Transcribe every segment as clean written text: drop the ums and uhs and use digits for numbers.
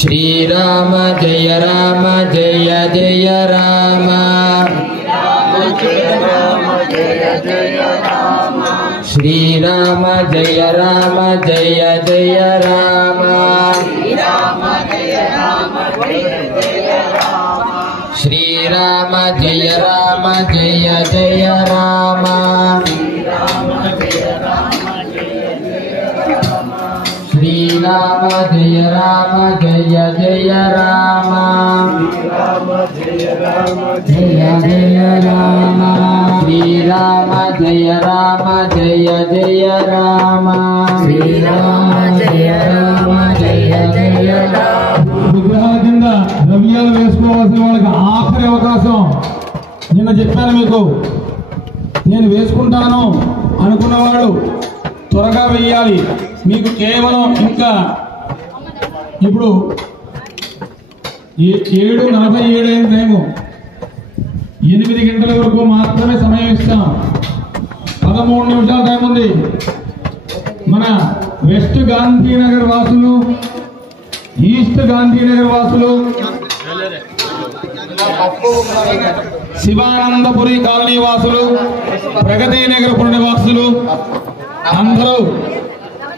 శ్రీరామ జయ రామ జయ జయ రామ శ్రీరామ జయ రామ జయ జయ రామ శ్రీరామ జయ రామ జయ జయ రామ శ్రీరామ జయ రామ జయ జయ రామ జయ జయ రామ శ్రీరామ జయ రామ జయ జయ రామ శ్రీరామ జయ రామ జయ జయ రామ. విగ్రహాల కింద ద్రవ్యాలు వేసుకోవాల్సిన వాళ్ళకి ఆఖరి అవకాశం. నిన్న చెప్పాను మీకు, నేను వేసుకుంటాను అనుకున్నవాడు త్వరగా వెయ్యాలి. మీకు కేవలం ఇంకా ఇప్పుడు 7:47 అయిన టైము, 8 గంటల వరకు మాత్రమే సమయం ఇస్తాం. 13 నిమిషాల టైం ఉంది. మన వెస్ట్ గాంధీనగర్ వాసులు, ఈస్ట్ గాంధీనగర్ వాసులు, శివానందపురి కాలనీ వాసులు, ప్రగతి నగర్ పుర నివాసులు అందరూ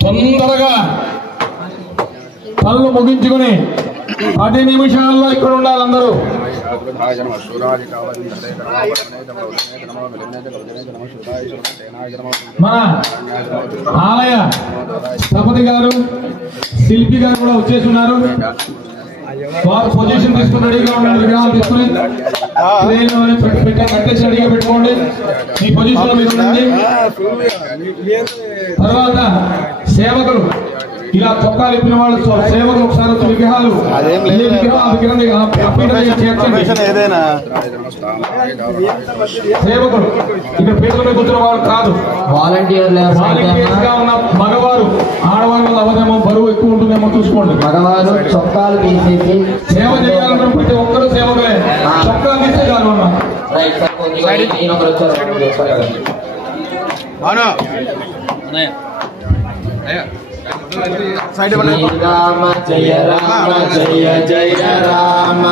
తొందరగా పనులు ముగించుకుని 10 నిమిషాల్లో ఇక్కడ ఉండాలి అందరూ. మన ఆలయ స్థపతి గారు, శిల్పి గారు కూడా వచ్చేసి ఉన్నారు. వారు పొజిషన్ తీసుకుని రెడీగా ఉండండి. విగ్రహాలు తీసుకుని కట్టేసి రెడీగా పెట్టుకోండి. మీ పొజిషన్ లో మీరు ఉండండి. తర్వాత సేవకులు, ఇలా చొక్కాలు ఇప్పిన వాళ్ళు సేవకులు ఒకసారి విగ్రహాలు సేవకులు ఇక్కడ పేర్లు కూర్చున్న వాళ్ళు కాదు, వాలంటీర్స్ గా ఉన్న మగవారు. ఆడవాళ్ళ అవదేమో బరువు ఎక్కువ ఉంటుందేమో చూసుకోండి. మగవారు చొక్కాలు తీసేసి సేవ చేయాలన్న ప్రతి ఒక్కరు సేవకులే. చొక్కాలు తీసే చాలు అన్న. శ్రీరామ జయ రామ జయ జయ రామ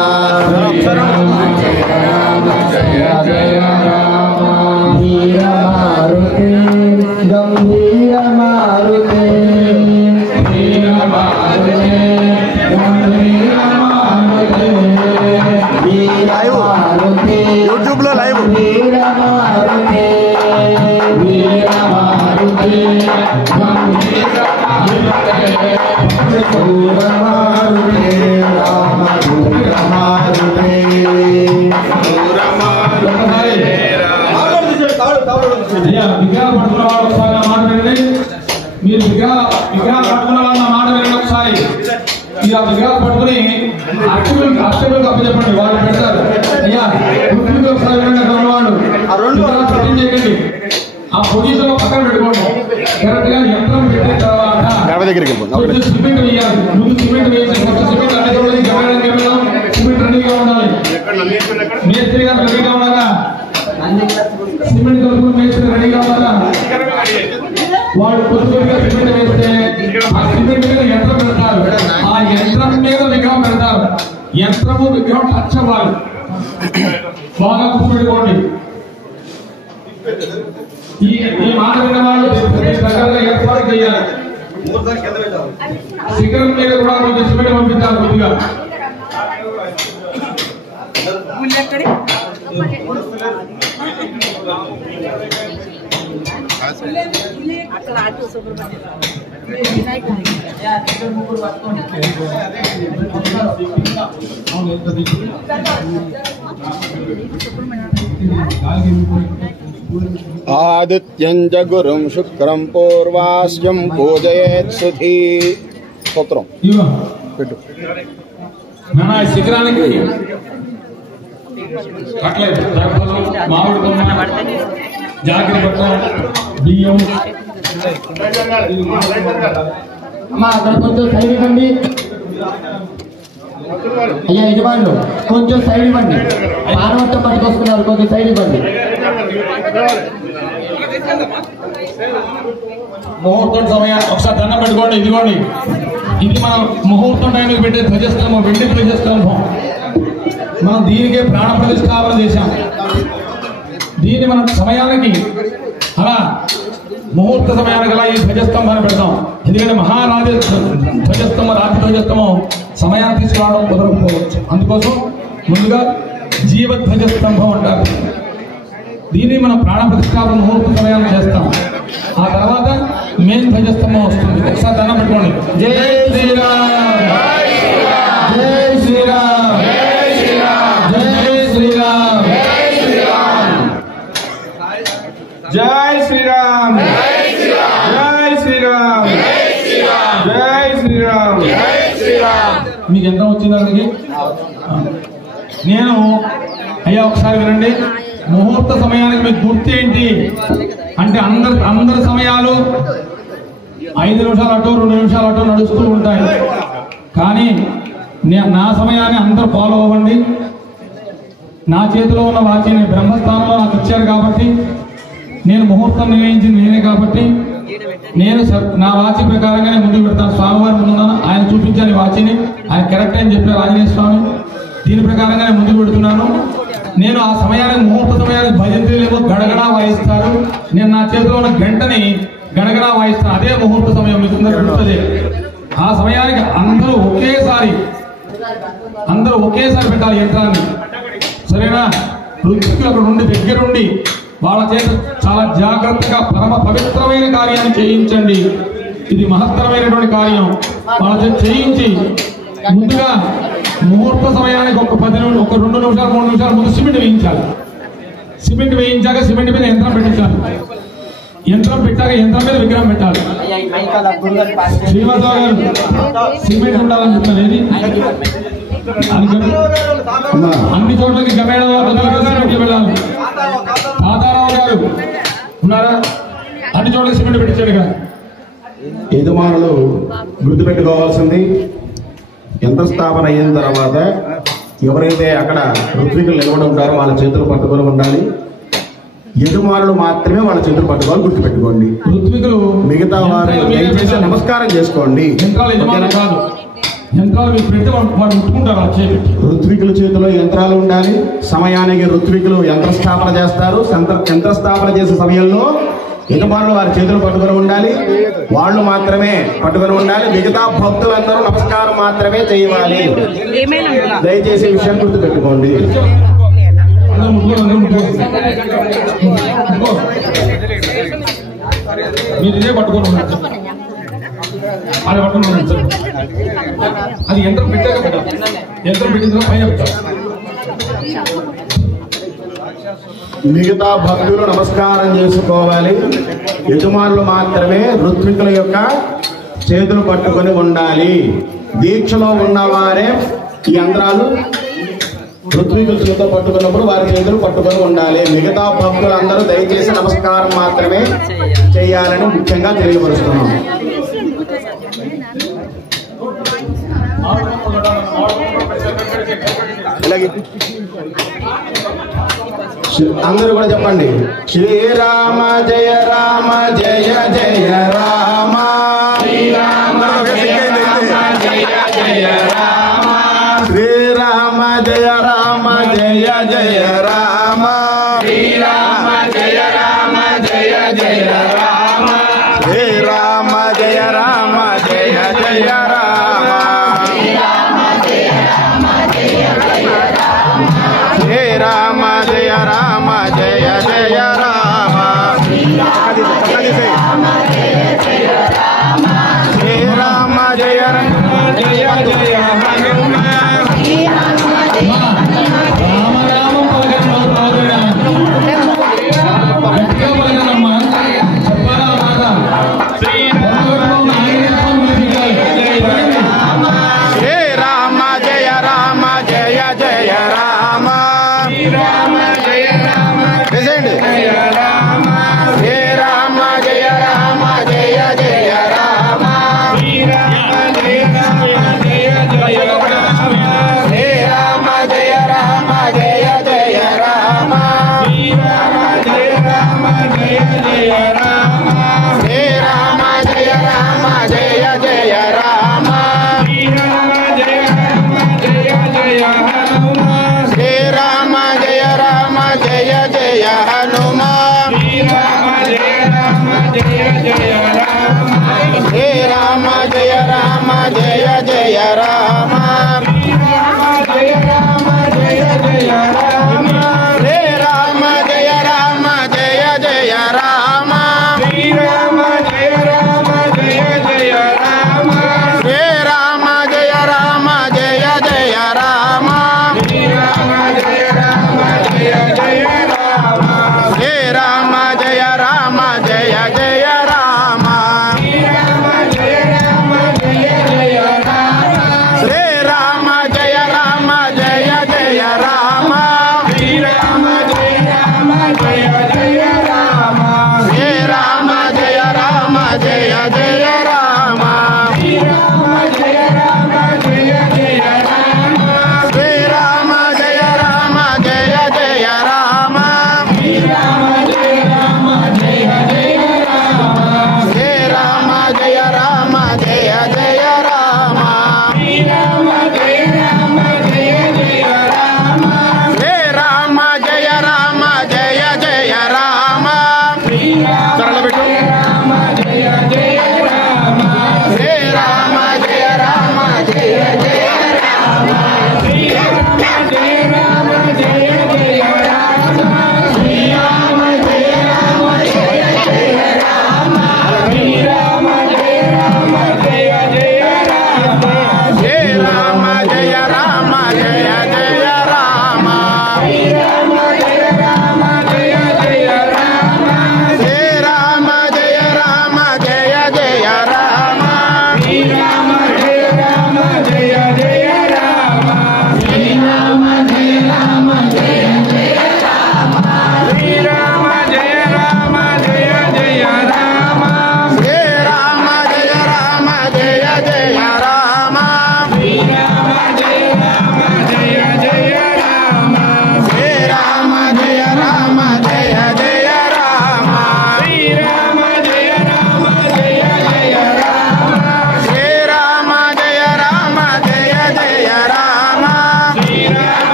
శ్రీరామ జయ రామ జయ జయ రామ వీర మారుతే గంభీర మారుతే వీర మారుతే గంభీర మారుతే వీర మారుతే యూట్యూబ్ లో లైవ్ వీర మారుతే వీర మారుతే గంభీర విగ్రహాలు పట్టుకున్న వాళ్ళు ఒకసారి మాట వినండి. మీరు విగ్రహాలు పట్టుకున్న వాళ్ళు నా మాట వినండి ఒకసారి. ఇలా విగ్రహాలు పట్టుకుని అర్చకులకు అప్పచెప్పండి, వాళ్ళు పెడతారు. అయ్యా గుర్తులు ఒకసారి వినండి. అక్కడ ఉన్నవాళ్ళు సెట్టింగ్ చేయకండి. ఆ పొజిషన్ లో పక్కన పెట్టుకోండి. కరెక్ట్ గా యంత్రం పెట్టిన తర్వాత సిమెంట్ వేయాలి. ముందు సిమెంట్ వేసి సిమెంట్ అన్ని సిమెంట్ రెడీగా ఉండాలి. మేస్త్రి గారు రెడీగా ఉన్నారా? సిమెంట్ కలుపులు మేస్త్రి రెడీగా ఉన్నారా? వాళ్ళు కొద్దిగా సిమెంట్ వేస్తే ఆ సిమెంట్ మీద యంత్రం పెడతారు. ఆ యంత్రం మీద విగ్రహం పెడతారు. యంత్రము విగ్రహం టచ్ అవ్వాలి. బాగా గుర్తుపెట్టుకోండి. ఈ మాట విన్న వాళ్ళు దగ్గరగా ఏర్పాటు చేయాలి. శిఖరం మీద కూడా కొంచెం సిమెంట్ పంపించాలి కొద్దిగా. ఆదిత్యం చ గురుం శుక్రం పూర్వాస్యం పూజయేత్ సుధీ. స్తోత్రం పెట్టు. శిఖరానికి మామిడి కొమ్మ, జాగ్రత్త, బియ్యం. అమ్మా అక్కడ కొంచెం సైడ్ ఇవ్వండి. అయ్యా యజమానులు కొంచెం సైడ్ ఇవ్వండి. పానవట్టం పట్టుకొస్తున్నారు, కొంచెం సైడ్ ఇవ్వండి. ముహూర్తం సమయం ఒకసారి దండం పెట్టుకోండి. ఇదిగోండి ఇది మనం ముహూర్తం టైంకి పెట్టే ధ్వజస్తంభం, వెండి ధ్వజస్తంభం. మనం దీనికే ప్రాణ ప్రతిష్టాపన చేశాం. దీన్ని మనం సమయానికి అలా ముహూర్త సమయానికి అలా ఈ ధ్వజస్తంభాన్ని పెడతాం. ఎందుకంటే మహారాజ ధ్వజస్తంభం, రాతి ధ్వజస్తంభం సమయాన్ని తీసుకురావడం కుదరకపోవచ్చు. అందుకోసం ముందుగా జీవధ్వజస్తంభం అంటారు. దీన్ని మనం ప్రాణ ప్రతిష్టాపన ముహూర్త సమయాన్ని చేస్తాం. ఆ తర్వాత మెయిన్ ధ్వజస్తంభం వస్తుంది. ఒకసారి దండం పెట్టుకోండి. జై శ్రీరామ్, జై శ్రీరామ్, జై శ్రీరామ్, జై శ్రీరామ్, జై శ్రీరామ్, జై శ్రీరామ్, జై శ్రీరామ్, జై శ్రీరామ్. మీకు ఎంత వచ్చింది అక్కడికి? నేను అయ్యా ఒకసారి వినండి. ముహూర్త సమయానికి మీకు గుర్తు ఏంటి అంటే అందరి సమయాలు 5 నిమిషాలు అటు 2 నిమిషాలు అటు నడుస్తూ ఉంటాయి. కానీ నా సమయాన్ని అందరూ ఫాలో అవ్వండి. నా చేతిలో ఉన్న వాచిని బ్రహ్మస్థానంలో నాకు ఇచ్చారు కాబట్టి, నేను ముహూర్తం నిర్ణయించింది నేనే కాబట్టి నేను నా వాచి ప్రకారంగానే ముందుకు పెడతాను. స్వామివారి ముందున్నాను, ఆయన చూపించాను ఈ వాచిని, ఆయన కరెక్ట్ అని చెప్పారు ఆంజనేయ స్వామి. దీని ప్రకారంగానే ముందుకు పెడుతున్నాను. నేను ఆ సమయానికి ముహూర్త సమయానికి భజంత్రులేమో గడగడా వాయిస్తారు. నేను నా చేతిలో ఉన్న గంటని గడగడా వాయిస్తాను. అదే ముహూర్త సమయం మీకు గుర్తుంది. ఆ సమయానికి అందరూ ఒకేసారి పెట్టాలి యంత్రాన్ని. సరేనా? ఋత్వికులు అక్కడ ఉండి దగ్గరుండి వాళ్ళ చేత చాలా జాగ్రత్తగా పరమ పవిత్రమైన కార్యాన్ని చేయించండి. ఇది మహత్తరమైనటువంటి కార్యం. వాళ్ళ చేత చేయించి ముందుగా ముహూర్త సమయానికి ఒక 2 నిమిషాలు 3 నిమిషాలు ముందు సిమెంట్ వేయించాలి. సిమెంట్ వేయించాక సిమెంట్ మీద యంత్రం పెట్టించాలి. యంత్రం పెట్టాక యంత్రం మీద విగ్రహం పెట్టాలి. శ్రీనివాసరావు గారు సిమెంట్ ఉండాలని చెప్తాను. ఏది అన్ని చోట్లకి గమేళ వెళ్ళాలి. తాతారావు గారు ఉన్నారా? అన్ని చోట్ల సిమెంట్ పెట్టించాడు కదా. యజమానులు గుర్తుపెట్టుకోవాల్సింది, యంత్రస్థాపన అయిన తర్వాత ఎవరైతే అక్కడ ఋత్వికులు నిలబడి ఉంటారో వాళ్ళ చేతులు పట్టుకొని ఉండాలి. యజమానులు మాత్రమే వాళ్ళ చేతులు పట్టుకోవాలి, గుర్తుపెట్టుకోండి. ఋత్వికులు మిగతా వారు దయచేసి నమస్కారం చేసుకోండి. ఋత్వికుల చేతిలో యంత్రాలు ఉండాలి. సమయానికి ఋత్వికులు యంత్రస్థాపన చేస్తారు. యంత్రస్థాపన చేసే సమయంలో యజమానులు వారి చేతులు పట్టుకొని ఉండాలి. వాళ్ళు మాత్రమే పట్టుకొని ఉండాలి. మిగతా భక్తులందరూ నమస్కారం మాత్రమే చేయాలి. దయచేసి విషయం గుర్తుపెట్టుకోండి. మీరు ఇదే పట్టుకొని ఉండొచ్చు. అది పట్టుకుని ఉండొచ్చు. అది యంత్రం పెట్టాక పెట్టాలి. యంత్రం పెట్టిన తర్వాత పైన పెట్టాలి. మిగతా భక్తులు నమస్కారం చేసుకోవాలి. యజమానులు మాత్రమే ఋత్వికుల యొక్క చేతులు పట్టుకొని ఉండాలి. దీక్షలో ఉన్నవారే ఈ యంత్రాలు ఋత్వికుల చేతులు పట్టుకున్నప్పుడు వారి చేతులు పట్టుకొని ఉండాలి. మిగతా భక్తులందరూ దయచేసి నమస్కారం మాత్రమే చేయాలని ముఖ్యంగా తెలియపరుస్తున్నాం. అందరూ కూడా చెప్పండి. శ్రీరామ జయ రామ జయ జయ రామ, శ్రీరామ జయ రామ జయ జయ రామ, శ్రీరామ జయ రామ జయ జయ రామ, శ్రీరామ జయ రామ జయ జయ రామ, శ్రీరామ జయ రామ జయ జయ రామ, శ్రీరామ జయ రామ జయ జయ రామ, శ్రీరామ జయ రామ జయ జయ రామ, శ్రీరామ జయ రామ జయ జయ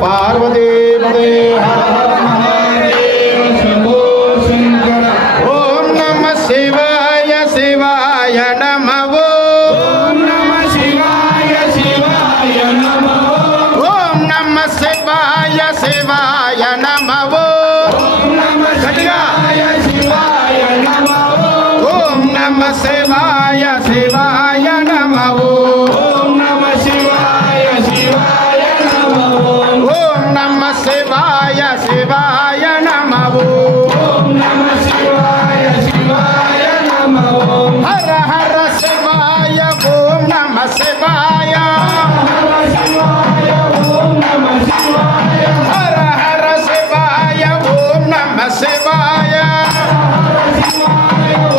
पार्वतीपदे हर हर महादेव शंभो शंकर। ओम नमः शिवाय शिवाय नमः। ओम नमः शिवाय शिवाय नमः। ओम नमः शिवाय शिवाय नमः। ओम नमः शिवाय शिवाय नमः। ओम नमः शिवाय शिवाय नमः। ओम नमः शिवाय शिवाय नमः। ओम नमः शिवाय शिवाय नमः। ओम नमः शिवाय शिवाय नमः। हर हर शिवाय ओम नमः शिवाय। ओम नमः शिवाय। हर हर शिवाय ओम नमः शिवाय।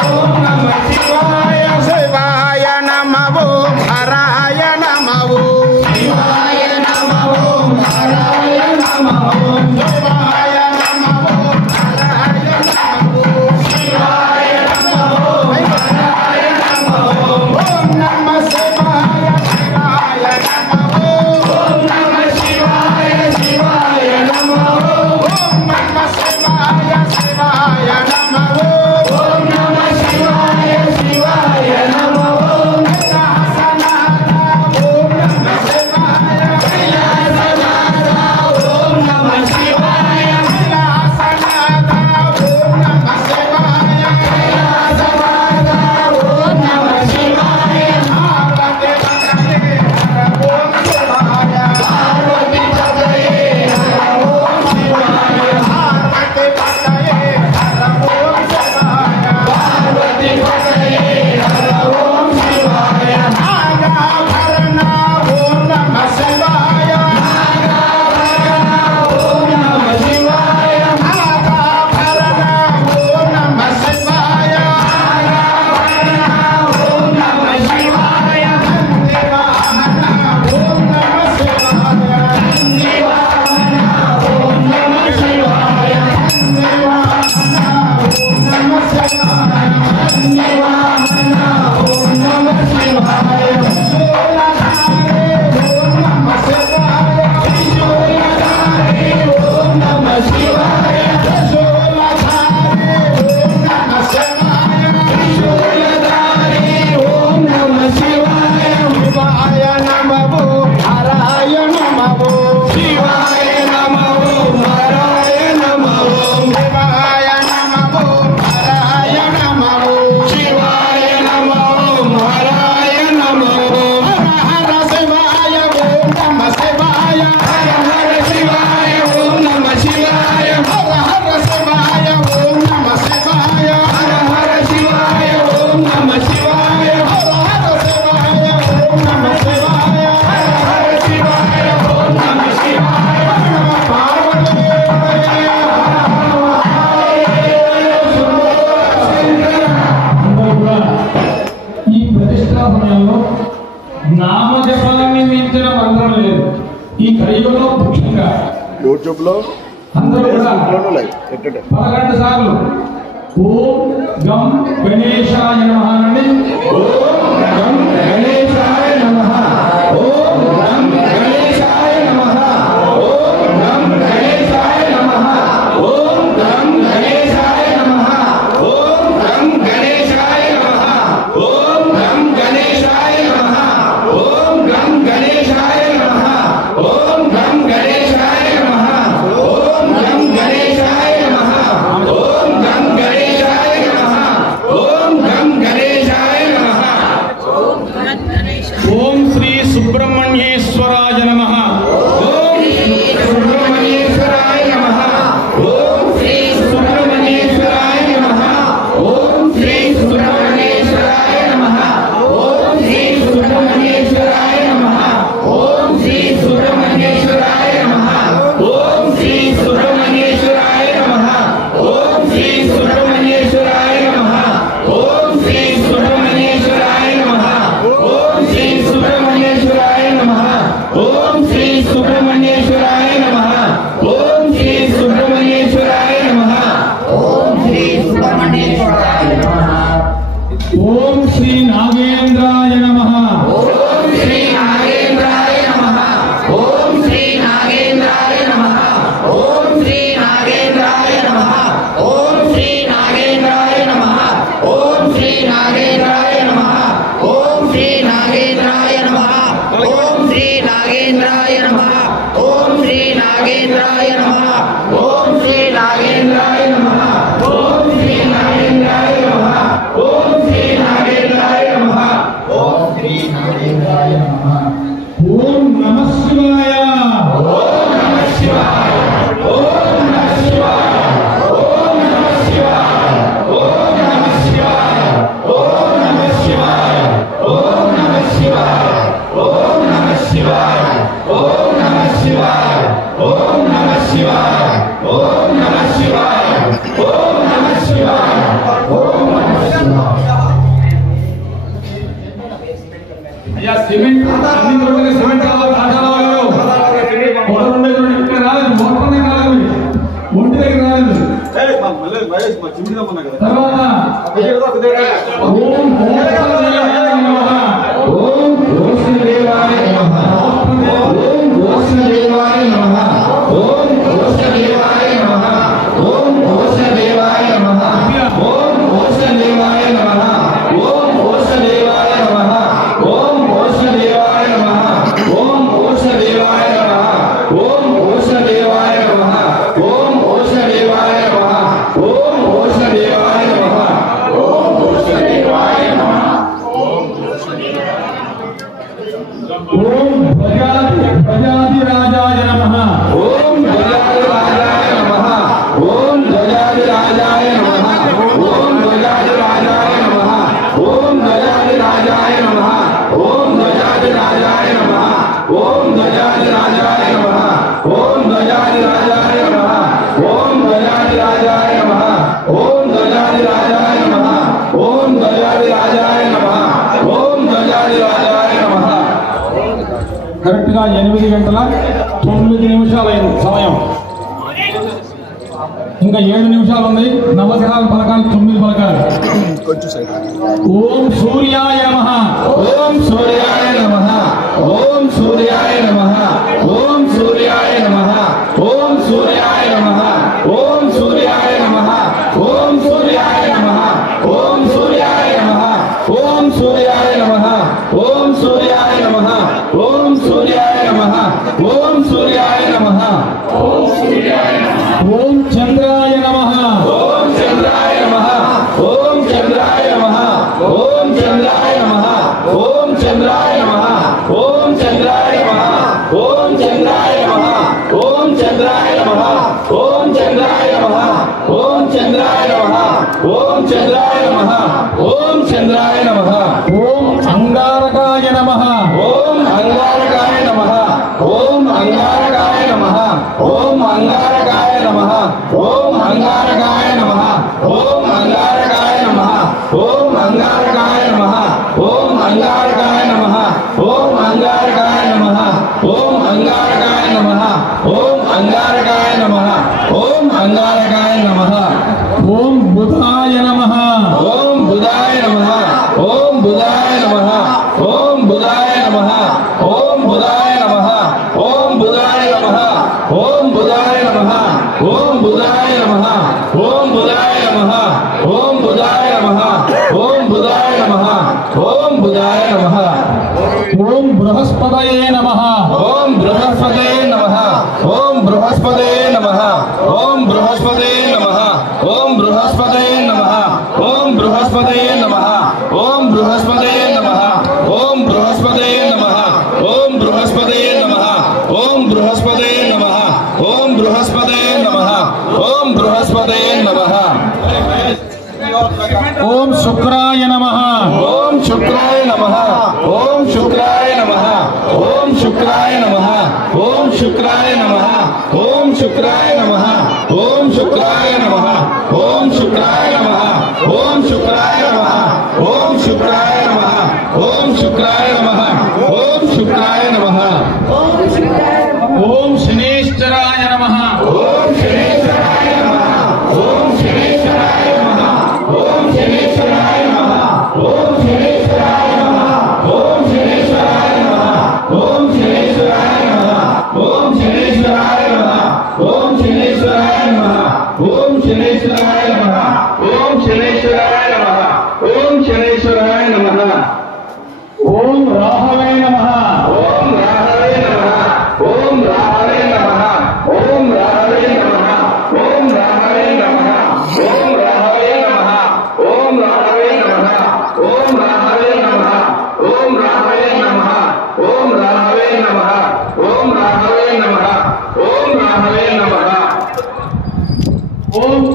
ओम नमः शिवाय। शिवाय नमः ओम हराय नमः। शिवाय नमः ओम हराय नमः। शिवाय नमः ओम हराय नमः। शिवाय नमः ओम हराय नमः। ओम नमः शिवाय शिवाय नमः। ओम नमः शिवाय शिवाय नमः। ओम नमः शिवाय शिवाय नमः। ओम नमः शिवाय शिवाय नमः। ओम नमः शिवाय। ओम नमः शिवाय। ओम नमः शिवाय। ओम नमः शिवाय। पार्वती पतये ओम शिवाय। पार्वती पतये ओम शिवाय। पार्वती पतये ओम शिवाय। नागाभरणा ओम नमः शिवाय। नागाभरणा ओम नमः शिवाय। नागाभरणा ओम नमः शिवाय। नागाभरणा ओम नमः शिवाय। नंदिवाहना ओम नमः शिवाय। नंदिवाहना ओम नमः शिवाय। नंदिवाहना ओम नमः शिवाय। नंदिवाहना ओम नमः शिवाय। त्रिशूलधारी ओम नमः शिवाय। त्रिशूलधारी ओम नमः शिवाय। त्रिशूलधारी ओम नमः शिवाय। त्रिशूलधारी ओम नमः शिवाय। शिवाय नमः हराय नमः। शिवाय नमः हराय नमः। शिवाय नमः हराय नमः। शिवाय नमः हराय नमः। हर हर शिवाय ओम नमः शिवाय। हर हर शिवाय ओम नमः शिवाय। हर हर शिवाय ओम नमः शिवाय। हर हर शिवाय ओम नमः शिवाय। हर हर शिवाय ओम नमः शिवाय। हर हर शिवाय ओम नमः शिवाय। पार्वती అందరూ కూడా ఈ ప్రతిష్టా సమయంలో నామజపాన్ని మించిన మంత్రం లేదు. ఈ కలియుగంలో ముఖ్యంగా యూట్యూబ్ లో అందరూ కూడా లైవ్ ఎట్టండి 11 సార్లు ఓం గం గణేశాయ నమః అనండి. ఓం గం గణేశాయ నమః. ఓం గం గణేశాయ నమః. ఓం గం గణేశాయ నమః. ఓం గం గణేశాయ నమః. ఓం గం గణేశాయ నమః. ఓం గం గణేశాయ నమః. ఓం గం గణేశాయ నమః. ఓం గం గణేశాయ నమః. ఓం గం గణేశాయ నమః. ఓం గం గణేశాయ నమః. ఓం గం గణేశాయ నమః. ఓం శ్రీ సుబ్రహ్మణ్యేశ్వరాయ నాగేంద్రాయ నమః ఓం శ్రీ నాగేంద్రాయ నమః ఓం శ్రీ నాగేంద్రాయ నమః ఓం శ్రీ నాగేంద్రాయ నమః ఓం శ్రీ నాగేంద్రాయ నమః ఓం నమః శివాయ ఓం నమః శివాయ ఓం నమః శివాయ ఓం నమః శివాయ ఓం నమః శివాయ ఓం నమః శివాయ ఓం నమః శివాయ ఓం నమః శివాయ ఓం నమః శివాయ ఓం నమః శివాయ ఓం నమః శివాయ ఓం నమః శివాయ ఓం నమః శివాయ. అయ్యా సిమెంట్ అన్ని రోడ్లకి సిమెంట్ కావాలి రాజారావు గారు పొలం ఉండే రోడ్డు ఇక్కడ రాలేదు మోటార్నే రాలేదు ఒంటి దగ్గర రాలేదు తర్వాత ఓం ఓందేవాయ నమః ఓం ఓష్ణదేవాయ నమః ఓం ఓష్ణదేవాయ నమః ఓం ఓష్ణదేవాయ నమః ఓం ఓష్ణదేవాయ నమః ఓం ఓష్ణదేవాయ నమః ఓం ఓష్ణదేవాయ నమః ఓం ఓష్ణదేవాయ నమః ఓం ఓష్ణదేవాయ నమః ఓం ఓష్ణదేవాయ నమః ఓం ఓష్ణదేవాయ నమః ఓం ఓష్ణదేవాయ నమః ఓం ధ్వజాధిరాజాయ నమః ఓం ధ్వజాధిరాజాయ నమః ఓం ధ్వజాధిరాజాయ నమః ఓం ధ్వజాధిరాజాయ నమః ఓం ధ్వజాధిరాజాయ నమః ఓం ధ్వజాధిరాజాయ నమః ఓం ధ్వజాధిరాజాయ నమః ఓం ధ్వజాధిరాజాయ నమః ఓం ధ్వజాధిరాజాయ నమః ఓం ధ్వజాధిరాజాయ నమః ఓం ధ్వజాధిరాజాయ నమః ఓం ధ్వజాధిరాజాయ నమః. కరెక్ట్ గా 8:09 అయింది సమయం. ఇంకా 7 నిమిషాలు ఉంది. నవగ్రహాలు పలకాలి 9 పలకాలి. ఓం సూర్యాయ నమః ఓం సూర్యాయ నమః ఓం సూర్యాయ నమః ఓం సూర్యాయ నమః ఓం సూర్యాయ నమః ఓం సూర్యాయ నమః ఓం సూర్యాయ నమః ఓం సూర్యాయ నమః ఓం సూర్యాయ నమః ఓం సూర్యాయ నమః ఓం సూర్యాయ నమః ఓం సూర్యాయ నమః ఓం సూర్యాయ నమః ఓం చంద్రాయ నమః ఓం చంద్రాయ నమః ఓం చంద్రాయ నమః ఓం చంద్రాయ నమః ఓం చంద్రాయ నమః ఓం చంద్రాయ నమః ఓం చంద్రాయ నమః ఓం చంద్రాయ నమః ఓం చంద్రాయ నమః ఓం చంద్రాయ నమః ఓం చంద్రాయ నమః ఓం చంద్రాయ నమః ఓం అంగారకాయ నమః ఓం అంగారకాయ నమః ఓం అంగారకాయ నమః ఓం అంగారకాయ నమః ఓం అంగారకాయ నమః ఓం అంగారకాయ నమః ఓం అంగారకాయ నమః ఓం అంగారకాయ నమః ఓం అంగారకాయ నమః ఓం అంగారకాయ నమః ఓం అంగారకాయ నమః ఓం అంగారకాయ నమః ఓం బుధాయ నమః ఓం బుధాయ నమః ఓం బుధాయ నమః ఓం బుధాయ నమః ఓం బుధాయ నమః ఓం బుధాయ నమః ఓం బుధాయ నమః ఓం బుధాయ నమః ఓం బుధాయ నమః ఓం బుధాయ నమః ఓం బుధాయ నమః ఓం బుధాయ నమః ఓం బృహస్పతయే నమః ఓం బృహస్పతే నమః ఓం బృహస్పతే నమః ఓం బృహస్పతే నమః ఓం బృహస్పతే నమః ఓం బృహస్పతే నమః ఓం బృహస్పతే నమః ఓం బృహస్పతే నమః ఓం బృహస్పతే నమః ఓం బృహస్పతే నమః ఓం బృహస్పతే నమః ఓం బృహస్పతే నమః ఓం శుక్రాయ నమః ఓం శుక్రాయ నమః ఓం శుక్రాయ నమః ఓం శుక్రాయ నమః ఓం శుక్రాయ నమః ఓం శుక్రాయ నమః ఓం శుక్రాయ నమః ఓం శుక్రాయ నమః ఓం శుక్రాయ నమః ఓం శుక్రాయ నమః ఓం శుక్రాయ నమః ఓం శుక్రాయ నమః ఓం శనేశ్వరాయ నమః ఓం శనేశ్వరాయ నమః ఓం శనేశ్వరాయ నమః ఓం శనేశ్వరాయ నమః ఓం శనేశ్వరాయ నమః ఓం శనేశ్వరాయ నమః ఓం శనేశ్వరాయ నమః ఓం శనేశ్వరాయ నమః ఓం శనేశ్వరాయ నమః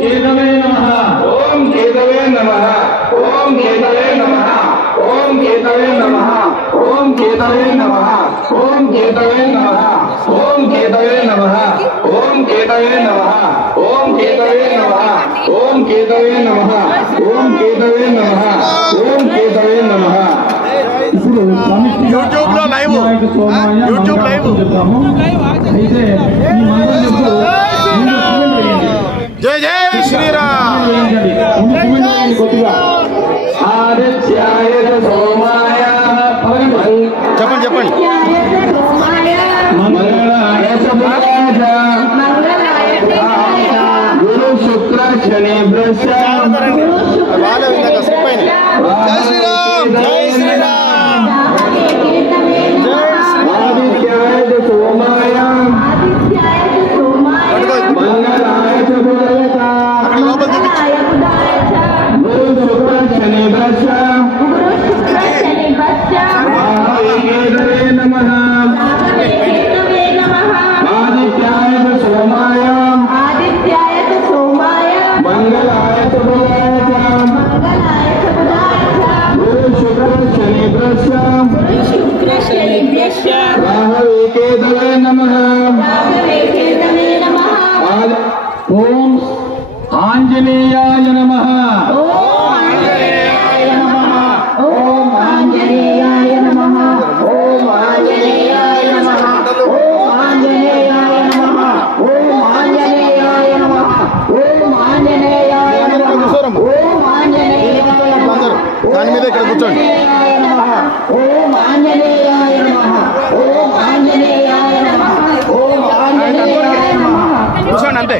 కేతవే నమః ఓం కేతవే నమః ఓం కేతవే నమః ఓం కేతవే నమః ఓం కేతవే నమః ఓం కేతవే నమః ఓం కేతవే నమః ఓం కేతవే నమః ఓం కేతవే నమః ఓం కేతవే నమః ఓం కేతవే నమః ఓం కేతవే నమః. ఇప్పుడు యూట్యూబ్ లో లైవ్ యూట్యూబ్ లైవ్ చెప్తాము. అయితే ఈ మంత్రం చెప్తూ జై జై శ్రీరామ్. కొద్దిగా ఆదిత్యాయ సోమాయ చెప్పండి చెప్పండి. మంగళాయ బుధాయ గురు శుక్ర శని బృహస్పతి జై శ్రీరామ్ జై శ్రీరామ్. ఆదిత్యాయ సోమాయ మంగళాయ బుధాయ లోపల చూపించు. గురు శుక్ర శని బృహస్పతి కేతవే నమః ఆదిత్యాయ సోమాయ మంగళాయ బుధాయ గురు శుక్ర శని బృహస్పతి రాహవే కేతవే నమః ఓం ఆంజనేయాయ నమః దాని మీద ఇక్కడ కూర్చోండి. కూర్చోండి అంతే.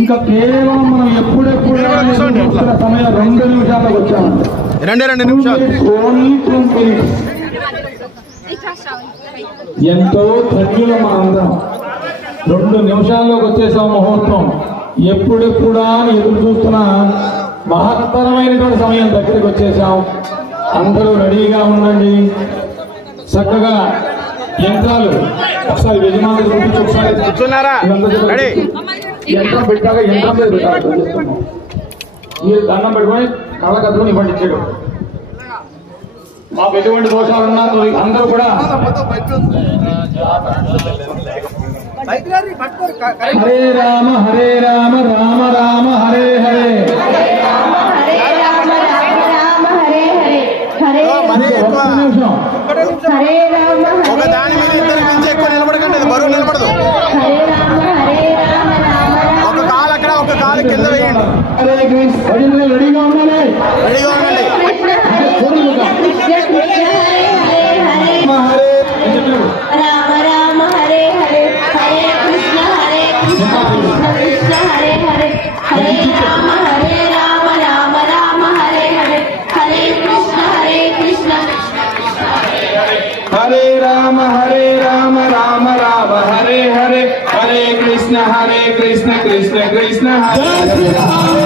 ఇంకా కేవలం మనం ఎప్పుడెప్పుడు కూర్చోండి అట్లా. సమయం 2 నిమిషాలకు వచ్చాము. 2 నిమిషాలు. Only 2 minutes. ఎంతో ధన్యులం మనందరం. 2 నిమిషాల్లోకి వచ్చేసాం ముహూర్తం. ఎప్పుడెప్పుడా అని ఎదురు చూస్తున్న మహత్తరమైనటువంటి సమయం దగ్గరికి వచ్చేసాం. అందరూ రెడీగా ఉండండి. చక్కగా యంత్రాలు ఒకసారి యజమానులు చూపించి ఒకసారి కూర్చున్నారా? రెడీ. యంత్రం పెట్టాక యంత్రం మీద పెట్టాలి. మీరు దండం పెట్టుకొని కళ్ళ కట్టుకొని ఇవ్వండి ఇచ్చేడు. మాకు ఎటువంటి దోషాలు ఉన్నా అందరూ కూడా హరే రామ రామ రామ హరే హరే. ఒక్క నిమిషం. ఒక దాని మీద ఇద్దరు మించి ఎక్కువ నిలబడకండి. అది బరువు నిలబడదు. ఒక కాలు అక్కడ ఒక కాలు కింద వేయండి. హరే కృష్ణ. భజనలు రెడీగా ఉండాలి. రెడీగా ఉండండి. హరే రామ రామ హరే హరే హరే కృష్ణ కృష్ణ హరే హరే హరే రామ రామ రామ హరే హరే హరే కృష్ణ హరే రామ రామ రామ హరే హరే హరే కృష్ణ కృష్ణ కృష్ణ హరే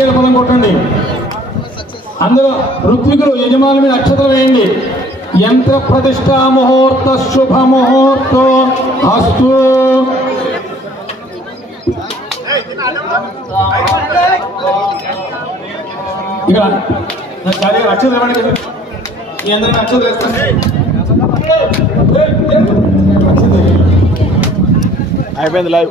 నారికేల పొలం కొట్టండి. అందులో ఋత్వికులు యజమాని మీద అక్షతలు వేయండి. యంత్ర ప్రతిష్టా ముహూర్త శుభ ముహూర్తో అస్తు. ఇక అక్షతలు ఇవ్వండి. మీ అందరికీ అక్షతలు వేస్తాను. అయిపోయింది లైవ్.